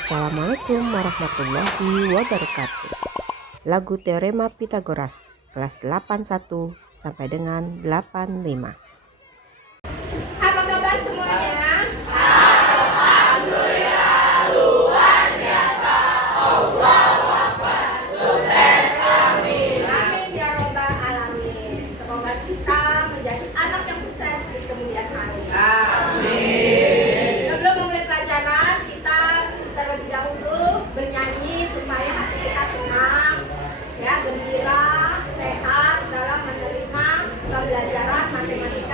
Assalamualaikum warahmatullahi wabarakatuh. Lagu Teorema Pitagoras kelas 81 sampai dengan 85. Apa kabar semuanya? Alhamdulillah luar biasa. Allahu Akbar. Sukses, amin. Amin ya robbal alamin. Semoga kita menjadi anak yang sukses di kemudian hari. Amin. Sebelum memulai pelajaran, kita terlebih dahulu bernyanyi supaya hati kita senang, ya, gembira, sehat dalam menerima pembelajaran matematika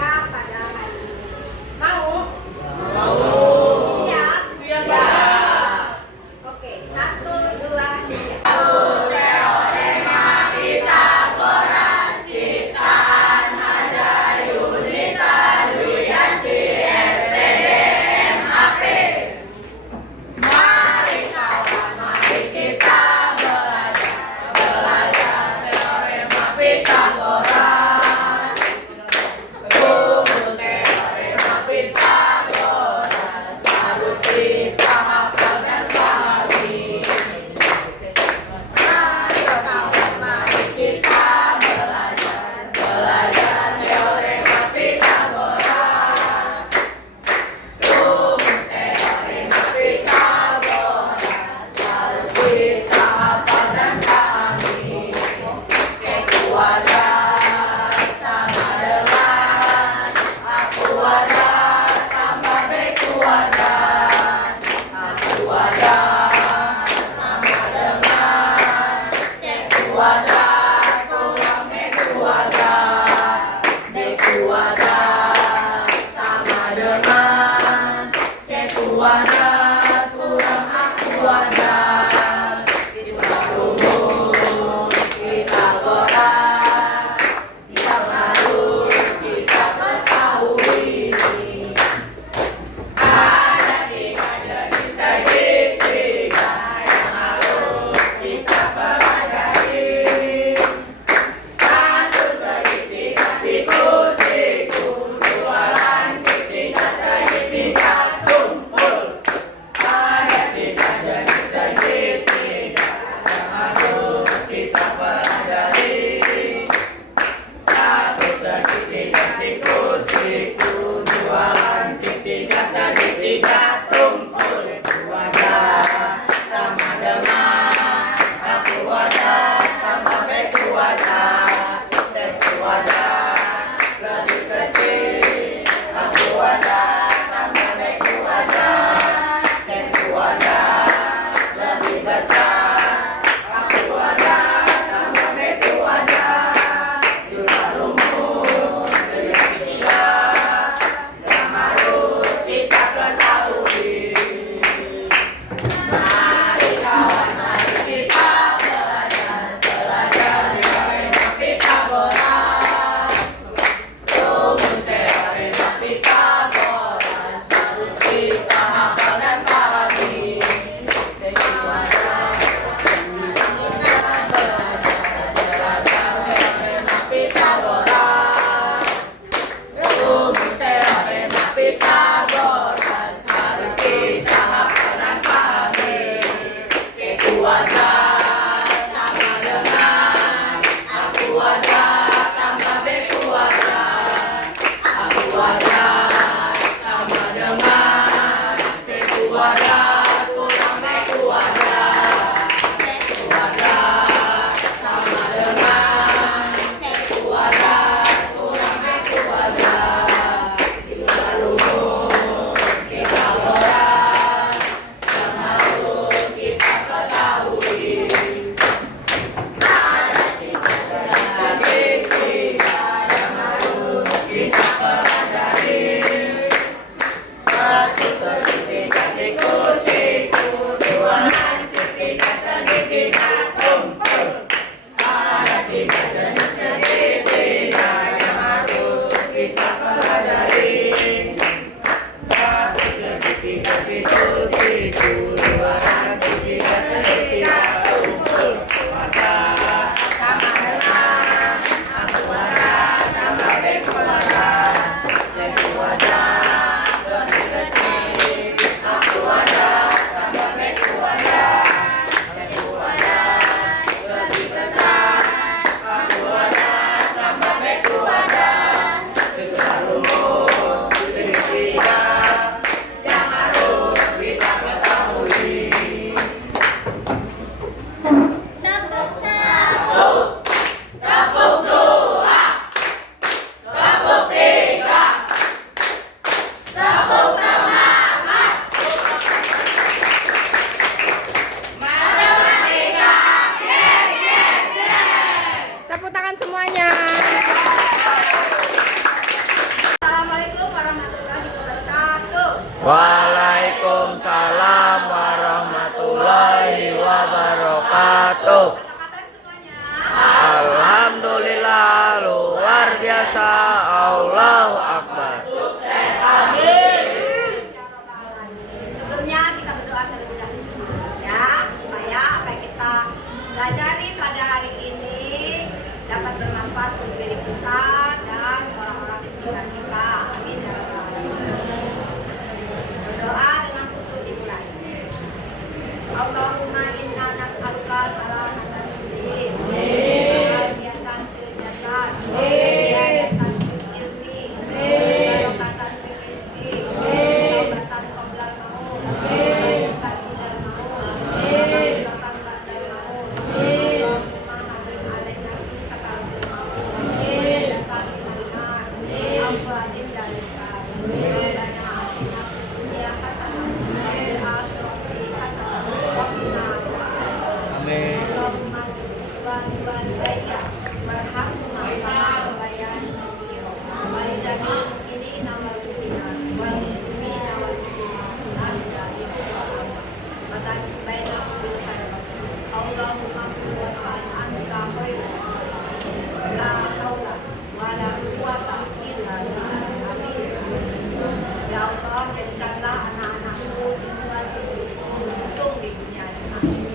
Amin.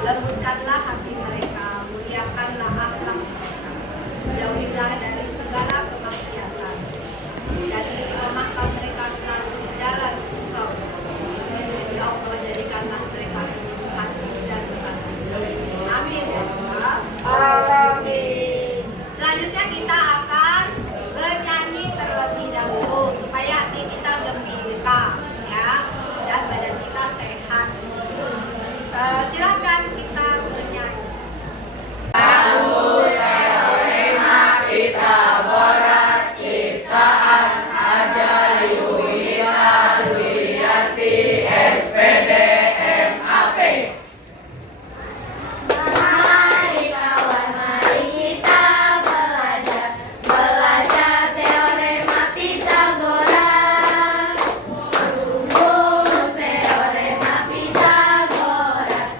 Lembutkanlah hati mereka, muliakanlah akhlak mereka. Jauhilah dari segala kemaksiatan, dan istiqomahkan mereka selalu di jalan Engkau. Ya Allah, jadikanlah mereka penuh hati dan ketaatan. Amin ya Allah. Amin. Selanjutnya kita akan bernyanyi terlebih dahulu supaya hati kita gembira ya, dan badan kita sehat. Silakan kita bernyanyi. Mari kawan, mari kita belajar, belajar teorema Pitagoras. Rumus teorema Pitagoras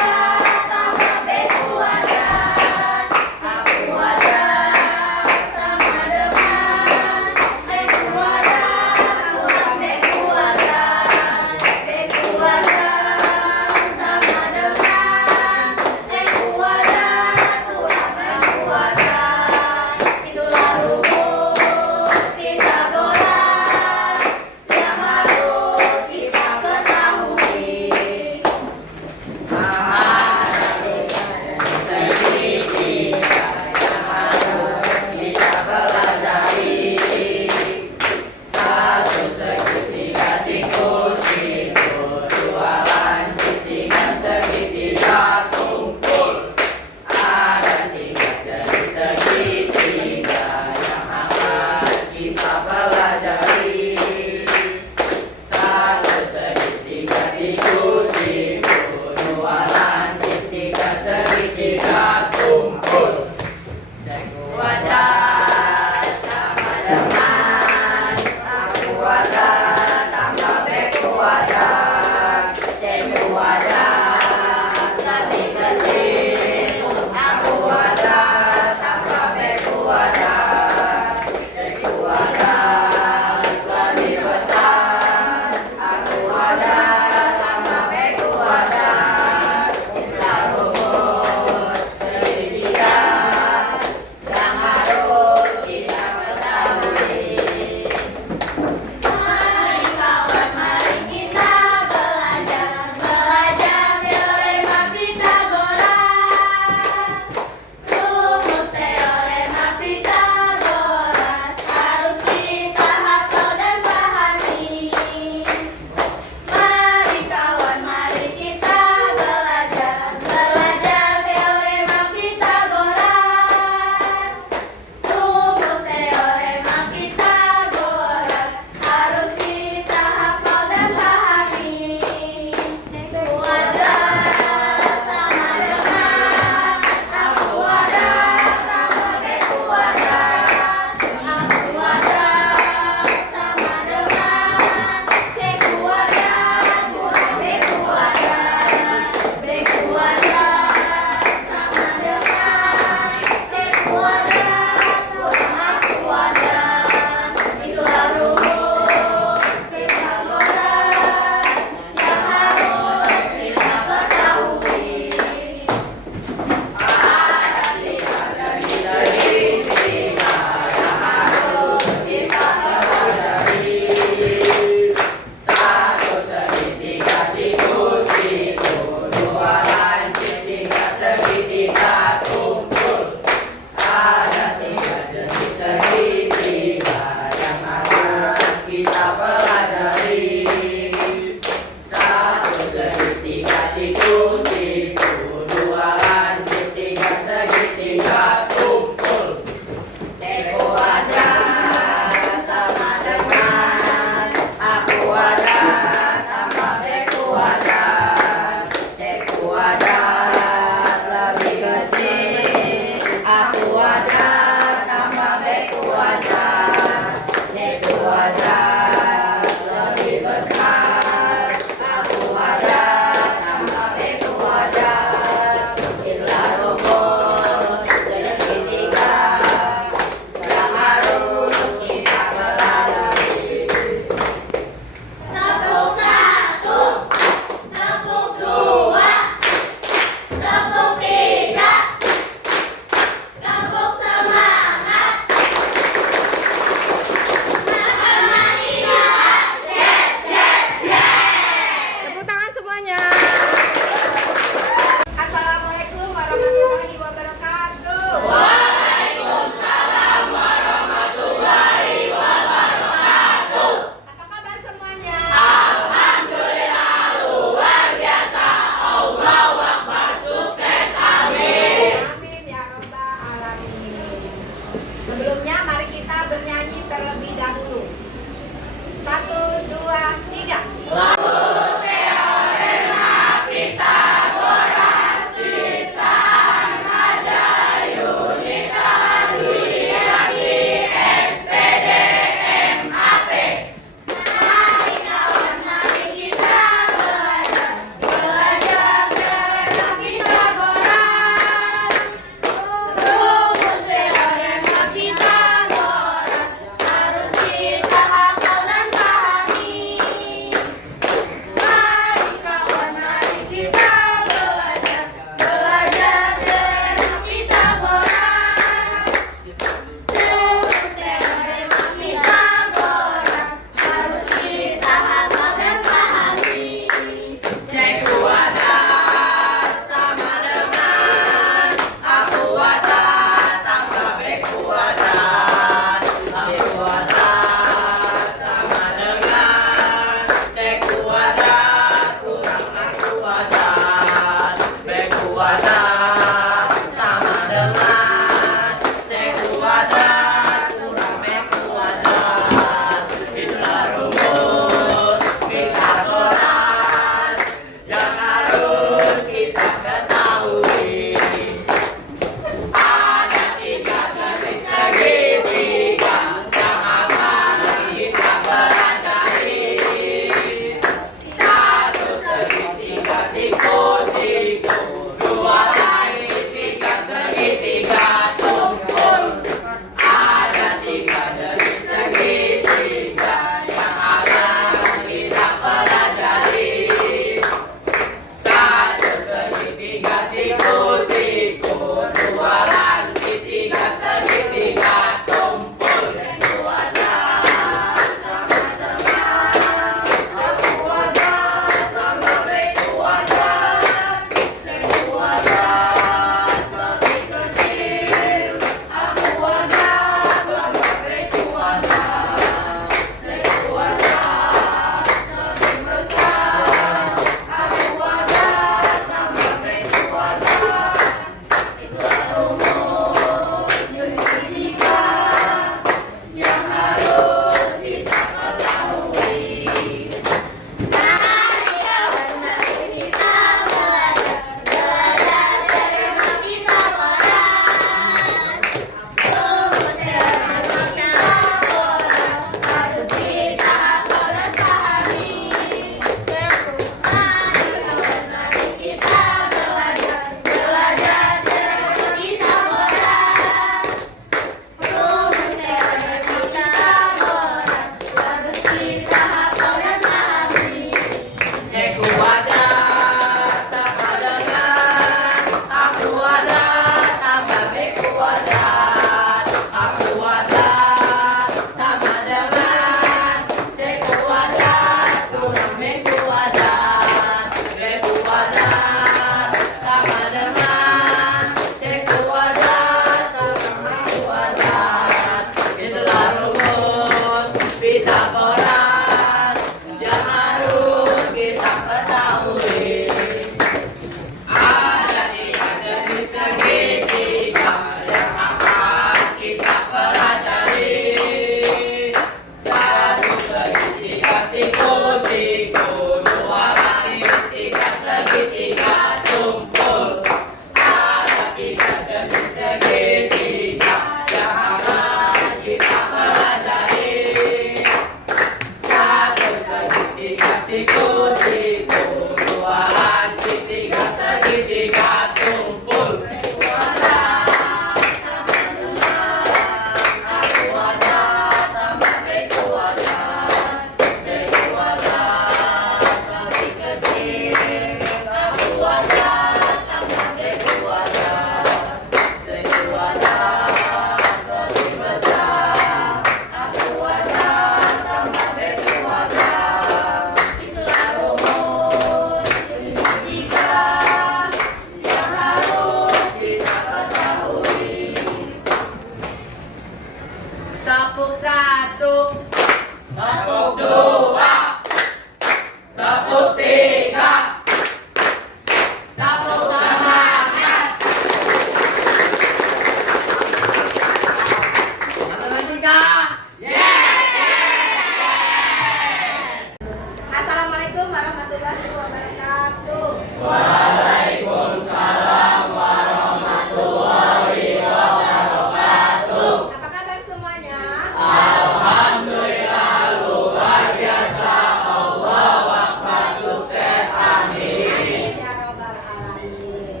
warahmatullahi wabarakatuh. Waalaikumsalam warahmatullahi wabarakatuh. Apa kabar semuanya? Alhamdulillah luar biasa. Allahu Akbar, sukses, amin. Amin ya robbal alamin.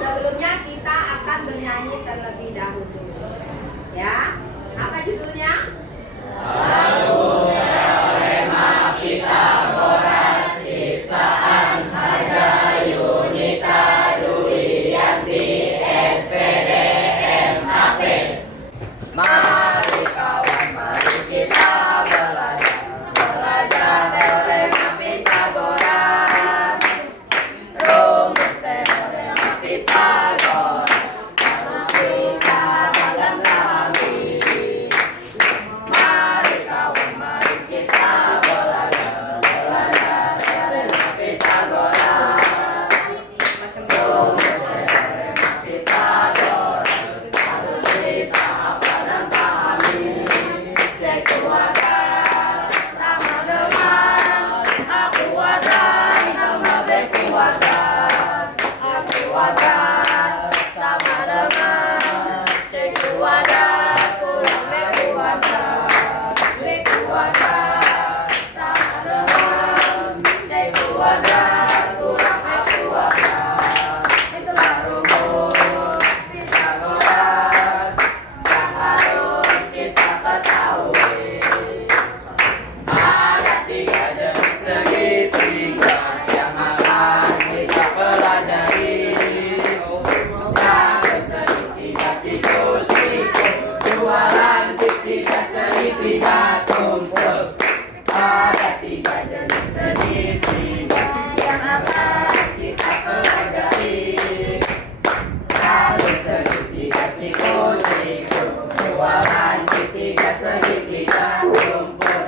Sebelumnya kita akan bernyanyi terlebih dahulu. Ya, apa judulnya? Lagu Teorema Pitagoras ciptaan Haja Yunita Dwi Yanti SPD MAP. Mari kawan, mari kita belajar teorema Pitagoras. Rumus teorema Pitagoras harus kita hafal dan pahami. Mari kawan, mari kita belajar teorema Pitagoras. Rumus teorema Pitagoras harus kita hafal dan pahami. C kuadrat sama dengan A kuadrat tambah B kuadrat. A kuadrat sama dengan C kuadrat kurang B kuadrat. B kuadrat sama dengan C kuadrat kurang A kuadrat. Itulah rumus Pitagoras yang harus kita ketahui. Ada tiga jenis segitiga yang akan kita pelajari. Satu segitiga siku-siku, dua lancip, tiga segitiga tumpul. Ada tiga jenis segitiga yang akan kita pelajari. Satu segitiga siku-siku, dua lancip, tiga segitiga tumpul.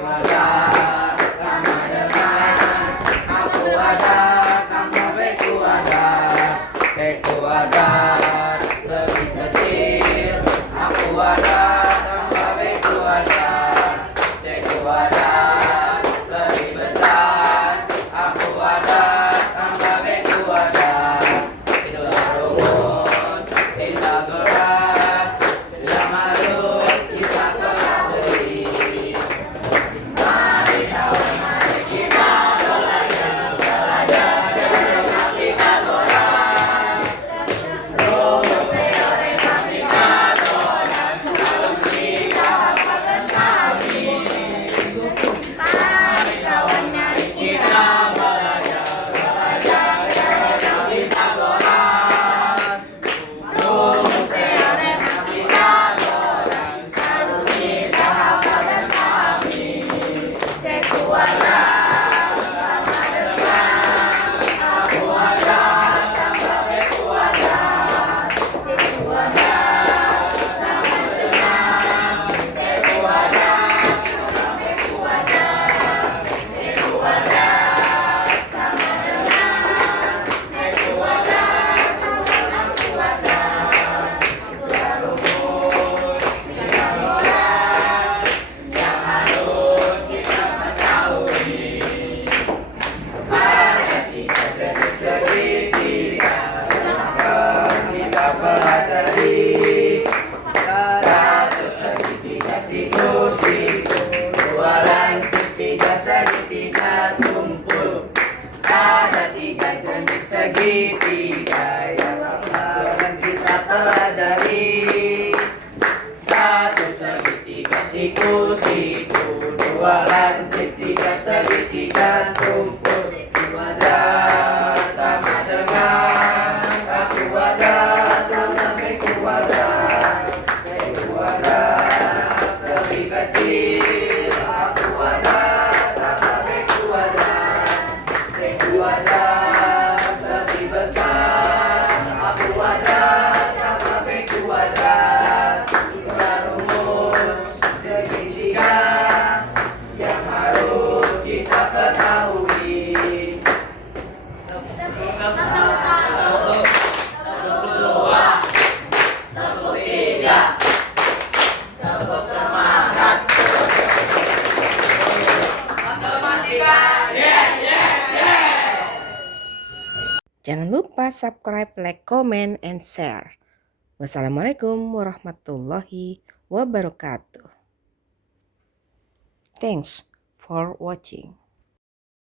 Kuadrat sama dengan A kuadrat tambah B kuadrat. C kuadrat lebih kecil A kuadrat tambah B kuadrat. C kuadrat lebih besar A kuadrat tambah B kuadrat. Itulah rumus Pitagoras yang harus kita ketahui. Mari kawan, mari kita belajar teorema Pitagoras. Rumus teorema Pitagoras harus kita hafal dan pahami. Mari kawan, mari kita belajar teorema Pitagoras. Rumus teorema Pitagoras harus kita hafal dan pahami. C kuadrat sama dengan A kuadrat tambah B kuadrat. C kuadrat sama dengan C kuadrat tambah B kuadrat. C kuadrat sama dengan C kuadrat tambah A kuadrat. Itulah rumus Pitagoras yang harus kita ketahui. Ada tiga jenis segitiga yang akan kita pelajari. Satu segitiga siku-siku, dua lancip, tiga segitiga tumpul. Ada tiga jenis segitiga yang akan kita pelajari. Satu segitiga siku-siku, dua lancip, tiga segitiga tumpul. Kuadrat sama dengan A kuadrat tambah B kuadrat. B kuadrat lebih kecil A kuadrat tambah B kuadrat. C kuadrat lebih besar A kuadrat tambah B kuadrat. Itulah rumus segitiga yang harus kita ketahui. Jangan lupa subscribe, like, comment, and share. Wassalamualaikum warahmatullahi wabarakatuh. Thanks for watching.